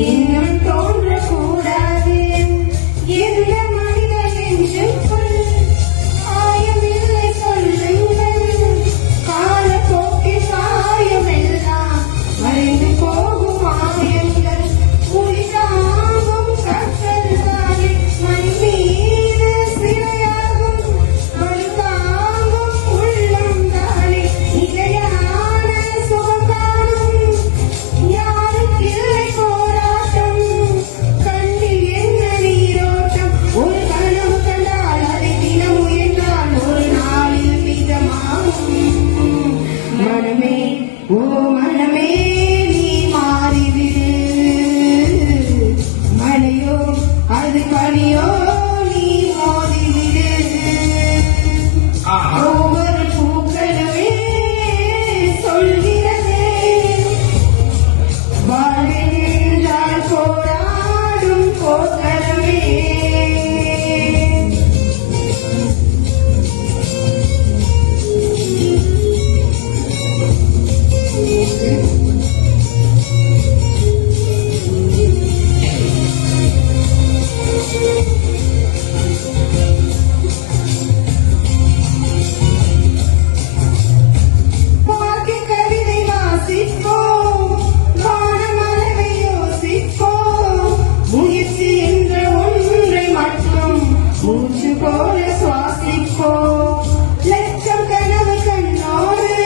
இன்னும் தோன்றக்கூடாது எந்த மனிதன் என்று ஆயமில்லை சொல்லுங்கள் காலப்போக்கில் சாயமெல்லாம் மறைந்து போகும் ஆயங்கள் உயிராகும் கற்றல் தானே மண் மீது சிறையாகும் வலுதாங்கும் உள்ளம் தானே நிலையான சுகந்தானும் யாருக்கில்லை போராட்டம் கண்ணில் என்ன நீரோட்டம் ஒரு கனவு கண்டால் அதை தினம் முயன்றால் ஒரு நாளில் மிதமாகும் மனமே ஓ மனமே நீ மாறிவிடு மழையோ அது பனியோ நீ மோதிவிடு ஒவ்வொரு பூக்களுமே சொல்கிறதே வாழ்வென்றால் போராடும் போர்க்களமே வாழ்க்கை கவிதை வாசிப்போம் வானமளவை யோசிப்போம் முயற்சி என்ற ஒன்றை மட்டும் மூச்சு போல சுவாசிப்போம் லட்சம் கனவு கண்ணோடு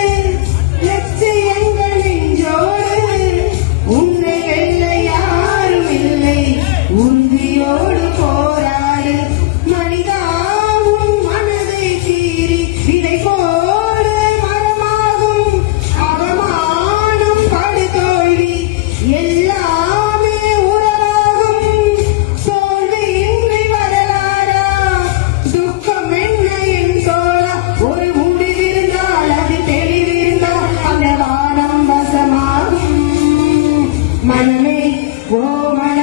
லட்சியங்கள் நெஞ்சோடு உன்னை வெல்ல யாரும் இல்லை உறுதியோடு போராடு மனிதாவும் மனதை தீரி விதை போல மரமாகும் அவமானம் படுதோல்வி எல்லாமே உறவாகும் தோல்வியின்றி வரலாறா துக்கம் என்ன என் தோழா ஒரு முடிவிருந்தால் அது தெளிவிருந்தால் அந்த வானம் வசமாகும் மனமே ஓ மன